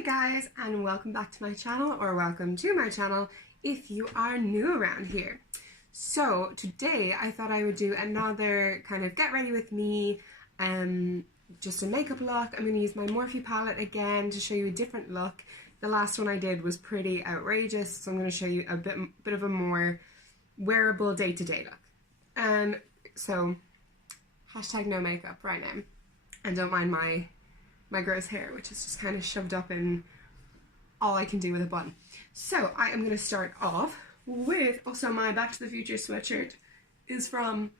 Hey guys, and welcome back to my channel, or welcome to my channel if you are new around here. So today I thought I would do another kind of get ready with me, just a makeup look. I'm going to use my Morphe palette again to show you a different look. The last one I did was pretty outrageous, so I'm going to show you a bit of a more wearable day-to-day look. So hashtag no makeup right now, and don't mind my gross hair, which is just kind of shoved up in all I can do with a bun. So I am going to start off with, also my Back to the Future sweatshirt is from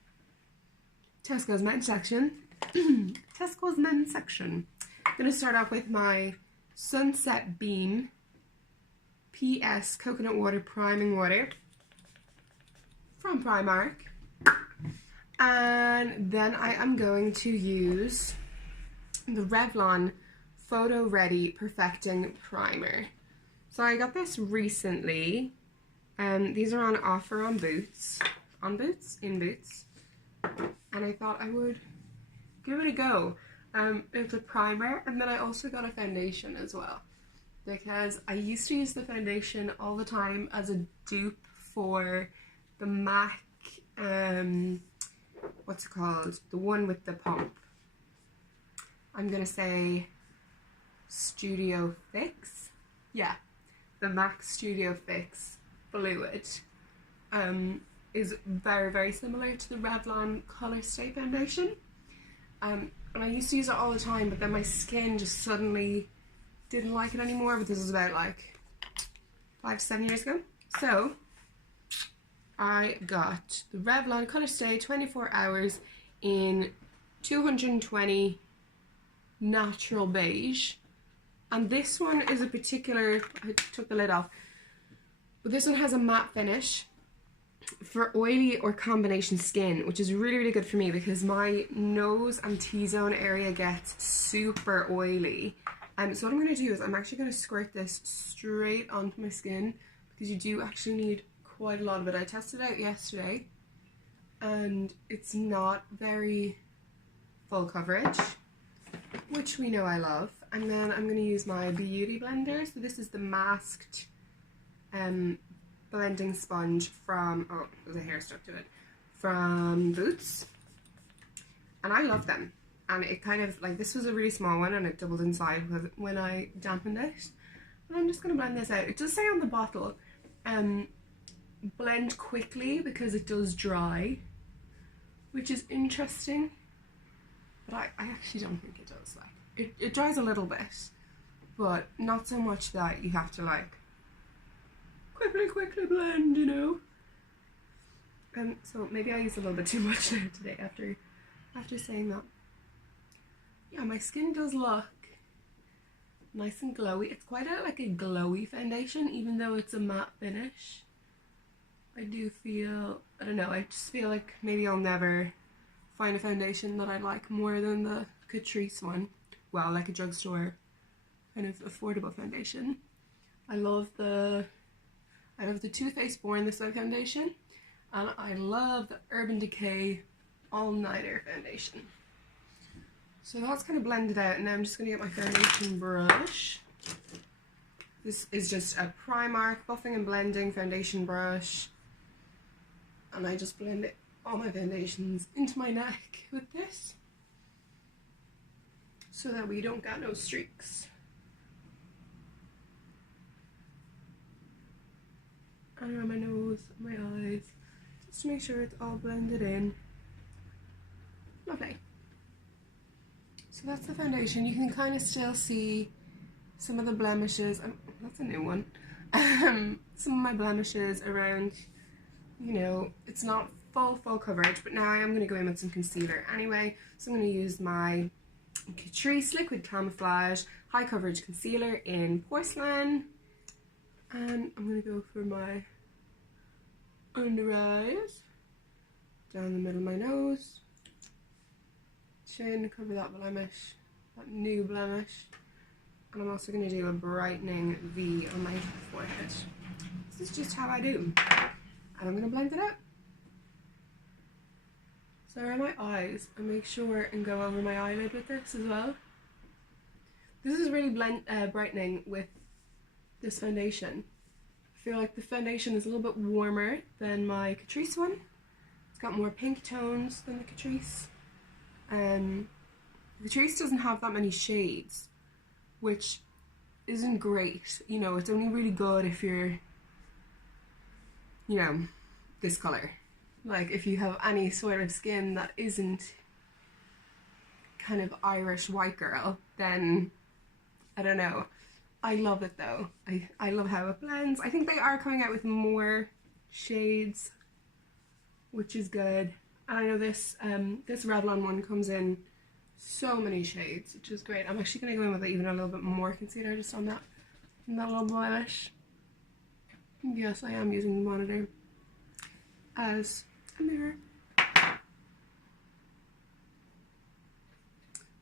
Tesco's men's section. Tesco's men's section. I'm going to start off with my Sunset Beam PS Coconut Water Priming Water from Primark. And then I am going to use the Revlon Photo Ready Perfecting Primer. So I got this recently, and these are on offer on Boots, in Boots, and I thought I would give it a go. It's a primer, and then I also got a foundation as well, because I used to use the foundation all the time as a dupe for the MAC, what's it called? The one with the pump. I'm gonna say Studio Fix. Yeah, the MAC Studio Fix Fluid is very, very similar to the Revlon Colorstay Foundation. And I used to use it all the time, but then my skin just suddenly didn't like it anymore, but this was about like 5 to 7 years ago. So I got the Revlon Colorstay 24 Hours in 220 Natural Beige, and this one is a particular, I took the lid off, but this one has a matte finish for oily or combination skin, which is really, really good for me because my nose and T-zone area gets super oily. So what I'm going to do is I'm actually going to squirt this straight onto my skin, because you do actually need quite a lot of it. I tested it out yesterday and it's not very full coverage, which we know I love. And then I'm going to use my beauty blender. So this is the masked blending sponge from, oh, there's a hair stuck to it, from Boots. And I love them. And it kind of, like, this was a really small one and it doubled in size when I dampened it. And I'm just going to blend this out. It does say on the bottle, blend quickly because it does dry, which is interesting. But I actually don't think it does. Like, it dries a little bit, but not so much that you have to like quickly blend, you know. So maybe I use a little bit too much now today after saying that. Yeah, my skin does look nice and glowy. It's quite a glowy foundation, even though it's a matte finish. I do feel, I don't know, I just feel like maybe I'll never find a foundation that I like more than the Catrice one. Well, like a drugstore kind of affordable foundation. I love the Too Faced Born This Way foundation, and I love the Urban Decay All Nighter foundation. So that's kind of blended out, and now I'm just going to get my foundation brush. This is just a Primark buffing and blending foundation brush, and I just blend all my foundations into my neck with this, so that we don't got no streaks. And around my nose, my eyes, just to make sure it's all blended in. Lovely. So that's the foundation. You can kind of still see some of the blemishes. That's a new one. Some of my blemishes around, you know, it's not full coverage, but now I am going to go in with some concealer anyway. So I'm going to use my Catrice Liquid Camouflage High Coverage Concealer in Porcelain, and I'm going to go for my under eyes, down the middle of my nose, chin, cover that blemish, that new blemish, and I'm also going to do a brightening V on my forehead. This is just how I do, and I'm going to blend it out. So around my eyes, I make sure and go over my eyelid with this as well. This is really brightening with this foundation. I feel like the foundation is a little bit warmer than my Catrice one. It's got more pink tones than the Catrice. The Catrice doesn't have that many shades, which isn't great. You know, it's only really good if you're, you know, this colour. Like, if you have any sort of skin that isn't kind of Irish white girl, then I don't know. I love it though. I love how it blends. I think they are coming out with more shades, which is good. And I know this this Revlon one comes in so many shades, which is great. I'm actually going to go in with even a little bit more concealer just on that little blemish. Yes, I am using the monitor as a mirror.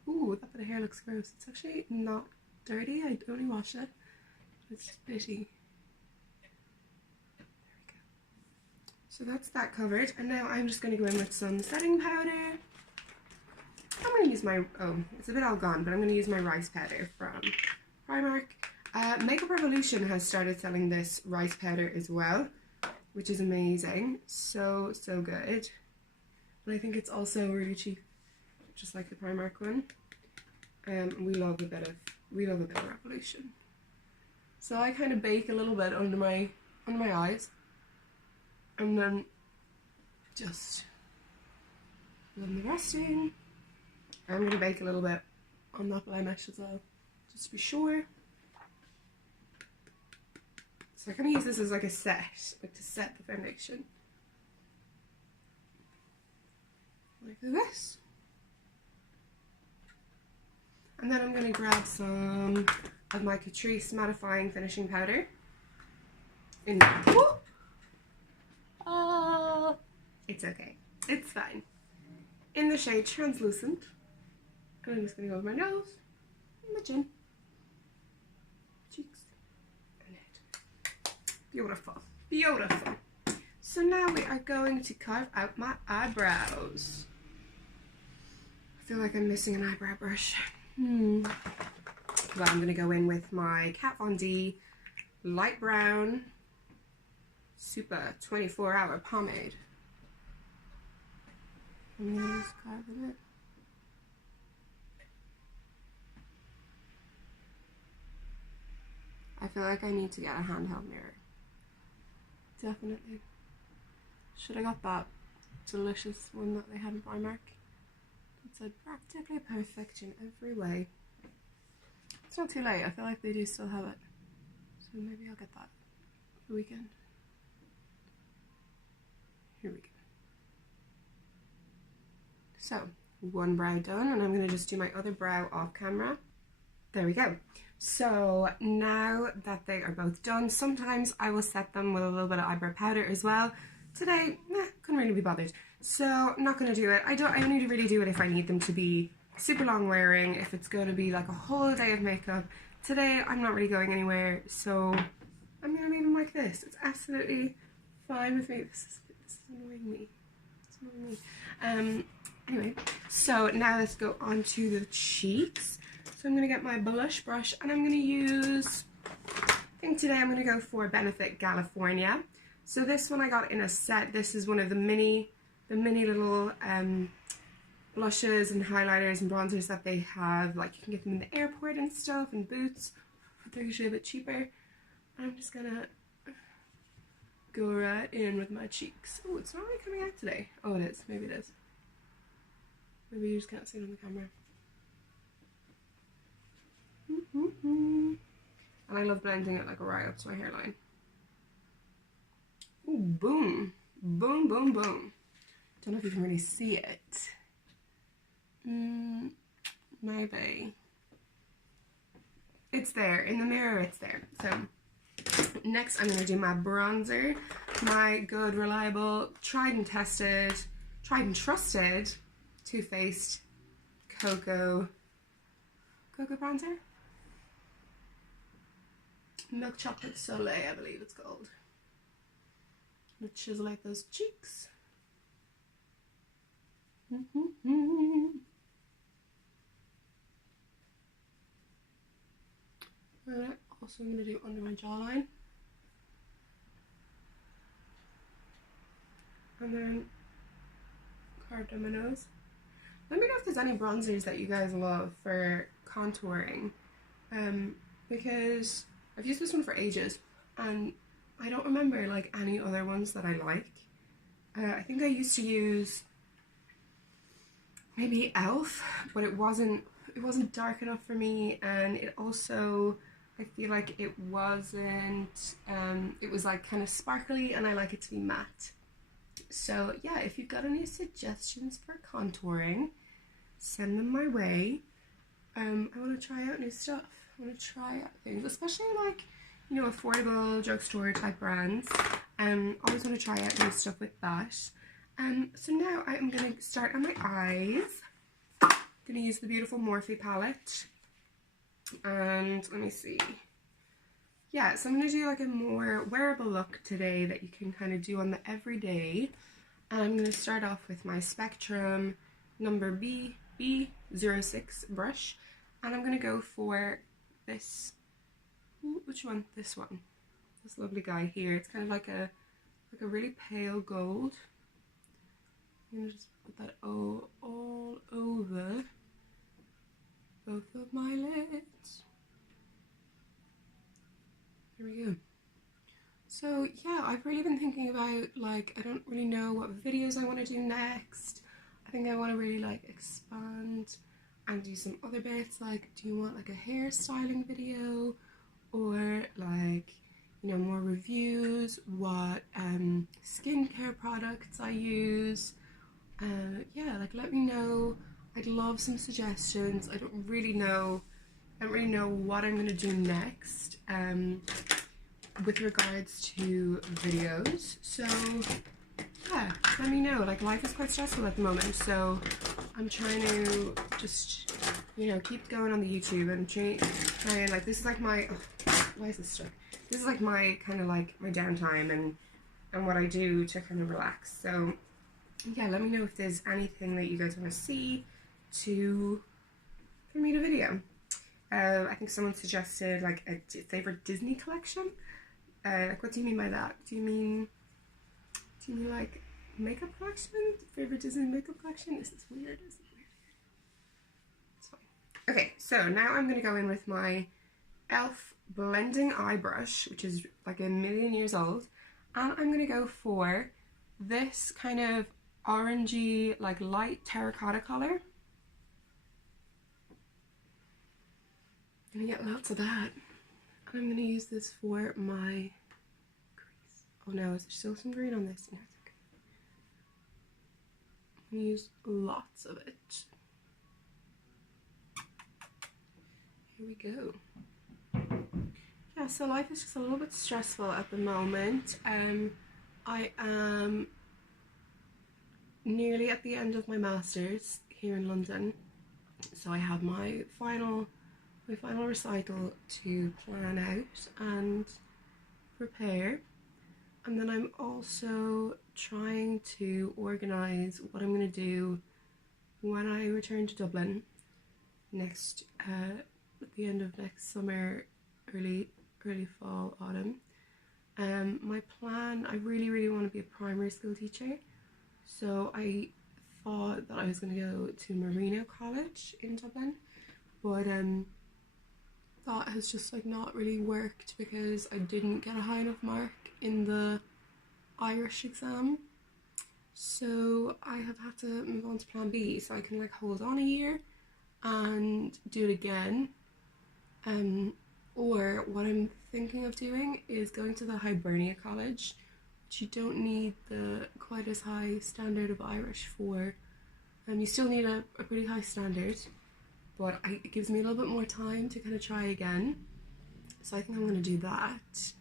Ooh, that bit of hair looks gross. It's actually not dirty. I only washed it. It's just bitty. There we go. So that's that covered. And now I'm just going to go in with some setting powder. I'm going to use my, oh, it's a bit all gone, but I'm going to use my rice powder from Primark. Makeup Revolution has started selling this rice powder as well, which is amazing. So good. And I think it's also really cheap, just like the Primark one. We love a bit of Revolution. So I kind of bake a little bit under my eyes, and then just blend the rest in. I'm going to bake a little bit on that blemish as well, just to be sure. So I'm going to use this as like a set, like to set the foundation. Like this. And then I'm going to grab some of my Catrice mattifying finishing powder. It's okay. It's fine. In the shade Translucent. And I'm just going to go over my nose, my chin, cheeks, and head. Beautiful. Beautiful. So now we are going to carve out my eyebrows. I feel like I'm missing an eyebrow brush. Well, I'm going to go in with my Kat Von D light brown super 24-hour pomade. I'm going to just carve it. I feel like I need to get a handheld mirror. Definitely. Should have got that delicious one that they had in Primark. It's practically perfect in every way. It's not too late. I feel like they do still have it. So maybe I'll get that for the weekend. Here we go. So, one brow done, and I'm going to just do my other brow off camera. There we go. So now that they are both done, sometimes I will set them with a little bit of eyebrow powder as well. Today, couldn't really be bothered. So I'm not going to do it. I only really do it if I need them to be super long wearing, if it's going to be like a whole day of makeup. Today I'm not really going anywhere, so I'm going to leave them like this. It's absolutely fine with me. This is annoying me. It's annoying me. Anyway, so now let's go on to the cheeks. So I'm going to get my blush brush, and I'm going to use, I think today I'm going to go for Benefit California. So this one I got in a set. This is one of the mini little blushes and highlighters and bronzers that they have. Like, you can get them in the airport and stuff, and Boots, but they're usually a bit cheaper. I'm just going to go right in with my cheeks. Oh, it's not really coming out today. Oh, it is. Maybe it is. Maybe you just can't see it on the camera. And I love blending it like right up to my hairline. Ooh, boom. Boom, boom, boom. Don't know if you can really see it. Maybe. It's there. In the mirror, it's there. So, next I'm going to do my bronzer. My good, reliable, tried and trusted Too Faced Cocoa bronzer. Milk Chocolate Soleil, I believe it's called. Let's chisel out those cheeks. And also I'm going to do under my jawline. And then carve down my nose. Let me know if there's any bronzers that you guys love for contouring. Because I've used this one for ages and I don't remember like any other ones that I like. I think I used to use maybe e.l.f., but it wasn't dark enough for me, and it also, I feel like it wasn't, it was like kind of sparkly and I like it to be matte. So yeah, if you've got any suggestions for contouring, send them my way. I want to try out new stuff. I want to try out things, especially like, you know, affordable drugstore type brands. Always want to try out new stuff with that. So now I'm going to start on my eyes. I'm going to use the beautiful Morphe palette. And let me see. Yeah, so I'm going to do like a more wearable look today that you can kind of do on the everyday. And I'm going to start off with my Spectrum number B06 brush. And I'm going to go for this, which one? This one. This lovely guy here. It's kind of like a really pale gold. I'm going to just put that all over both of my lids. There we go. So yeah, I've really been thinking about, like, I don't really know what videos I want to do next. I think I want to really like expand and do some other bits, like, do you want like a hairstyling video or like, you know, more reviews, what skincare products I use. Yeah, like, let me know. I'd love some suggestions. I don't really know what I'm gonna do next with regards to videos. So yeah, let me know. Like, life is quite stressful at the moment, so I'm trying to just, you know, keep going on the YouTube and try and like, this is like my, oh, why is this stuck? This is like my kind of like my downtime and what I do to kind of relax. So yeah, let me know if there's anything that you guys want to see for me to video. I think someone suggested like a favorite Disney collection. Like, what do you mean by that? Do you mean like makeup collection? Favorite Disney makeup collection? This is weird. This is weird. It's fine. Okay, so now I'm gonna go in with my e.l.f. blending eye brush, which is like a million years old, and I'm gonna go for this kind of orangey, like light terracotta color. I'm gonna get lots of that. And I'm gonna use this for my crease. Oh no, is there still some green on this? No, it's okay. I'm gonna use lots of it. Here we go. Yeah, so life is just a little bit stressful at the moment. I am nearly at the end of my masters here in London, so I have my final recital to plan out and prepare, and then I'm also trying to organise what I'm going to do when I return to Dublin next, at the end of next summer, early fall, autumn. My plan, I really want to be a primary school teacher, so I thought that I was going to go to Marino College in Dublin, but that has just like not really worked because I didn't get a high enough mark in the Irish exam, so I have had to move on to plan B, so I can like hold on a year and do it again. Or what I'm thinking of doing is going to the Hibernia College, which you don't need the quite as high standard of Irish for. You still need a pretty high standard, but it gives me a little bit more time to kind of try again. So I think I'm going to do that.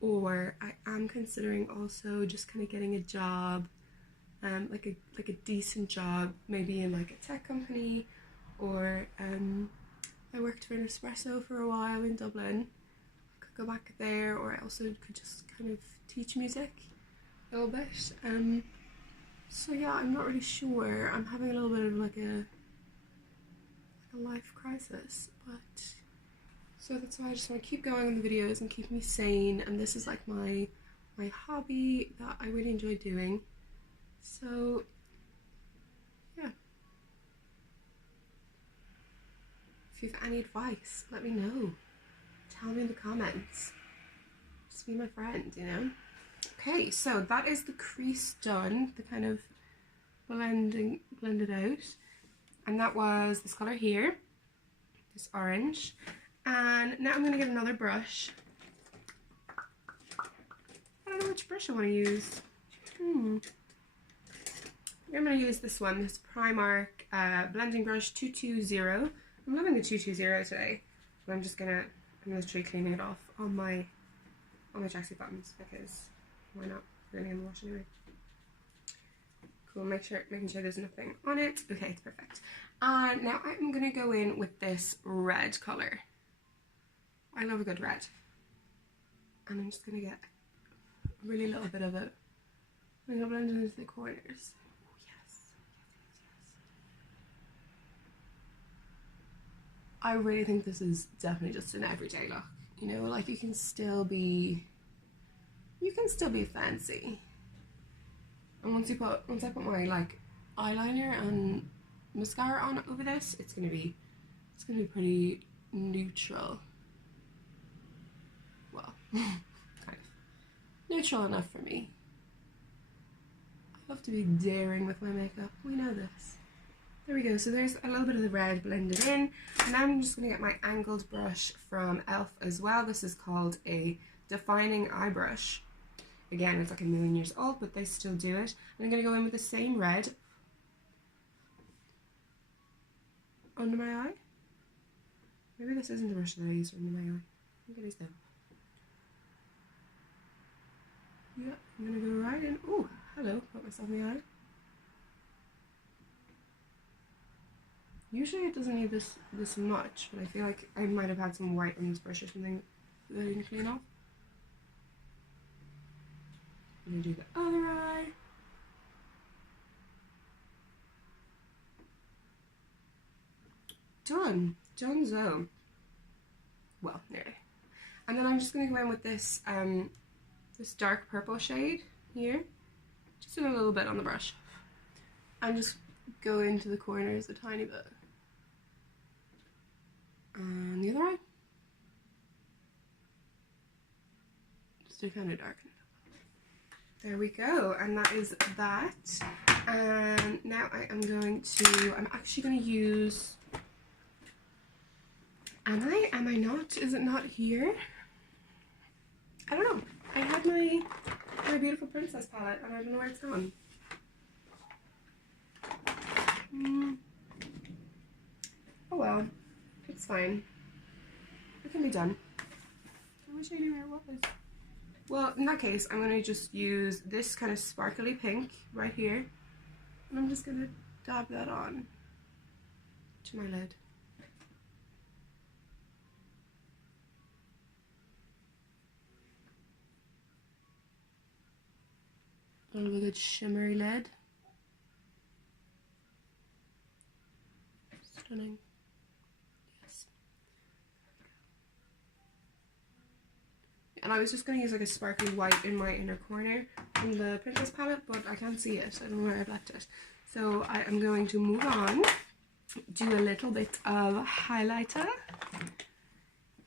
Or I am considering also just kind of getting a job, like a decent job, maybe in like a tech company, or I worked for Nespresso for a while in Dublin. I could go back there, or I also could just kind of teach music a little bit. So yeah, I'm not really sure. I'm having a little bit of like a life crisis, but So that's why I just want to keep going on the videos and keep me sane, and this is like my hobby that I really enjoy doing. So yeah, if you have any advice, let me know. Tell me in the comments. Just be my friend, you know? Okay, so that is the crease done, the kind of blended out. And that was this colour here, this orange. And now I'm going to get another brush. I don't know which brush I want to use. I'm going to use this one, this Primark blending brush 220. I'm loving the 220 today. But I'm literally cleaning it off on my tracksuit buttons because why not? We're going to wash anyway. Cool, making sure there's nothing on it. Okay, it's perfect. And now I'm going to go in with this red colour. I love a good red. And I'm just going to get a really little bit of it. I'm going to blend it into the corners. Oh, yes. I really think this is definitely just an everyday look. You know, like you can still be fancy. And once I put my like eyeliner and mascara on over this, it's gonna be pretty neutral. Well, kind of neutral enough for me. I love to be daring with my makeup. We know this. There we go. So there's a little bit of the red blended in, and now I'm just gonna get my angled brush from Elf as well. This is called a defining eye brush. Again, it's like a million years old, but they still do it. And I'm going to go in with the same red under my eye. Maybe this isn't the brush that I used under my eye. I think it is though. Yeah, I'm going to go right in. Oh, hello, got myself in the eye. Usually it doesn't need this much, but I feel like I might have had some white on this brush or something that I didn't clean off. I'm going to do the other eye. Done. Donezo. Well, nearly. And then I'm just going to go in with this this dark purple shade here. Just in a little bit on the brush. And just go into the corners a tiny bit. And the other eye. Just to kind of darken it. There we go, and that is that. And now I'm actually going to use, am I not? Is it not here? I don't know. I had my Beautiful Princess palette, and I don't know where it's gone. Oh well, it's fine. It can be done. I wish I knew where it was. Well, in that case, I'm going to just use this kind of sparkly pink right here. And I'm just going to dab that on to my lid. A little bit of shimmery lid. Stunning. And I was just going to use like a sparkly white in my inner corner from the Princess palette, but I can't see it. I don't know where I've left it. So I am going to move on, do a little bit of highlighter.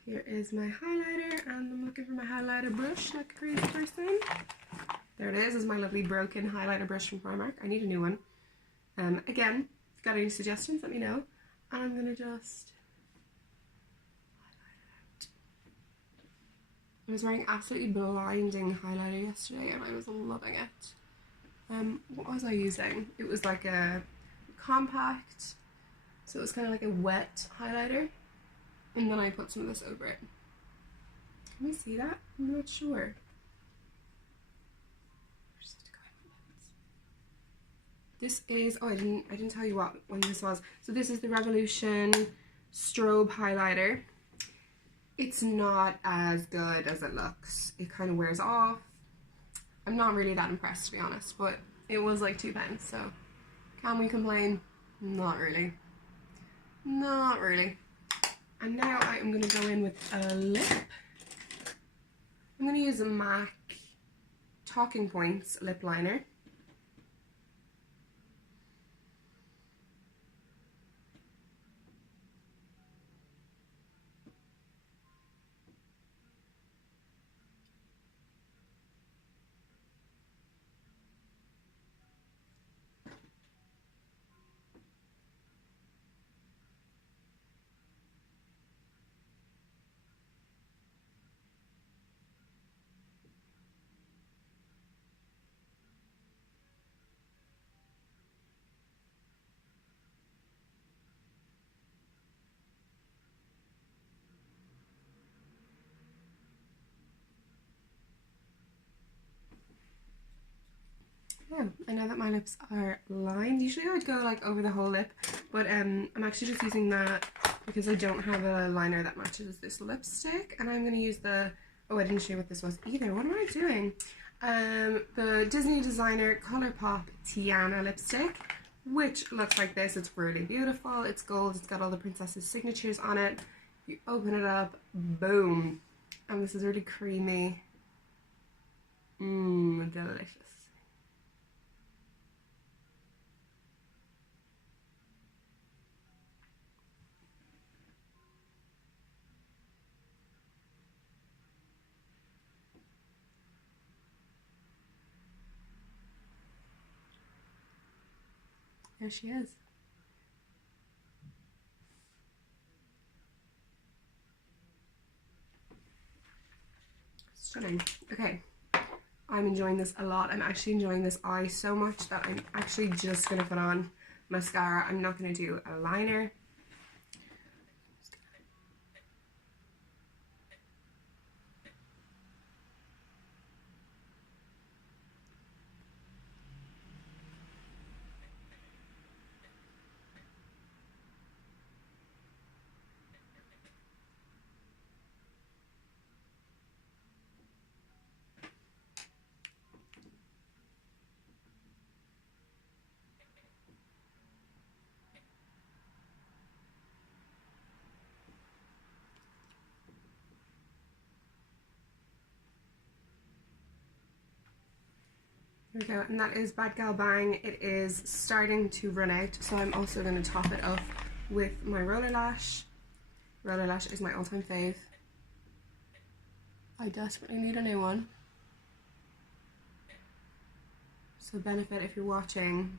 Here is my highlighter, and I'm looking for my highlighter brush like a crazy person. There it is. This is my lovely broken highlighter brush from Primark. I need a new one. Again, if you've got any suggestions, let me know. And I'm going to just... I was wearing absolutely blinding highlighter yesterday and I was loving it. What was I using? It was like a compact, so it was kind of like a wet highlighter, and then I put some of this over it. Can we see that? I'm not sure. This is, oh, I didn't tell you what one this was. So this is the Revolution Strobe Highlighter. It's not as good as it looks. It kind of wears off. I'm not really that impressed, to be honest, but it was like £2, so can we complain? Not really. Not really. And now I am going to go in with a lip. I'm going to use a MAC Talking Points lip liner. Yeah, I know that my lips are lined. Usually I would go like over the whole lip, but I'm actually just using that because I don't have a liner that matches this lipstick, and I'm going to use the, oh, I didn't show you what this was either. What am I doing? The Disney designer Colourpop Tiana lipstick, which looks like this. It's really beautiful. It's gold. It's got all the princesses' signatures on it. You open it up, boom. And this is really creamy. Mmm, delicious. There she is. Stunning. Okay, I'm enjoying this a lot. I'm actually enjoying this eye so much that I'm actually just going to put on mascara. I'm not going to do a liner. There we go, and that is Bad Gal Bang. It is starting to run out, so I'm also going to top it up with my roller lash. Roller lash is my all-time fave. I desperately need a new one. So benefit if you're watching,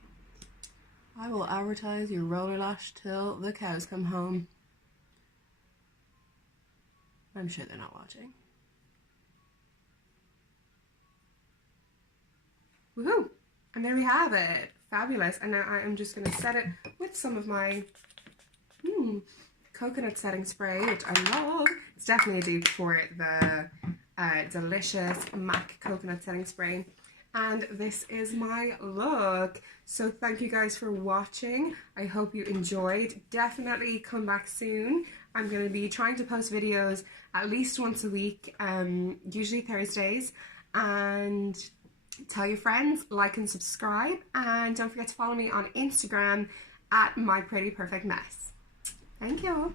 I will advertise your roller lash till the cows come home. I'm sure they're not watching. Woohoo! And there we have it. Fabulous. And now I am just going to set it with some of my coconut setting spray, which I love. It's definitely a dupe for the delicious MAC coconut setting spray. And this is my look. So thank you guys for watching. I hope you enjoyed. Definitely come back soon. I'm going to be trying to post videos at least once a week, usually Thursdays. And tell your friends, like and subscribe, and don't forget to follow me on Instagram at myprettyperfectmess. Thank you.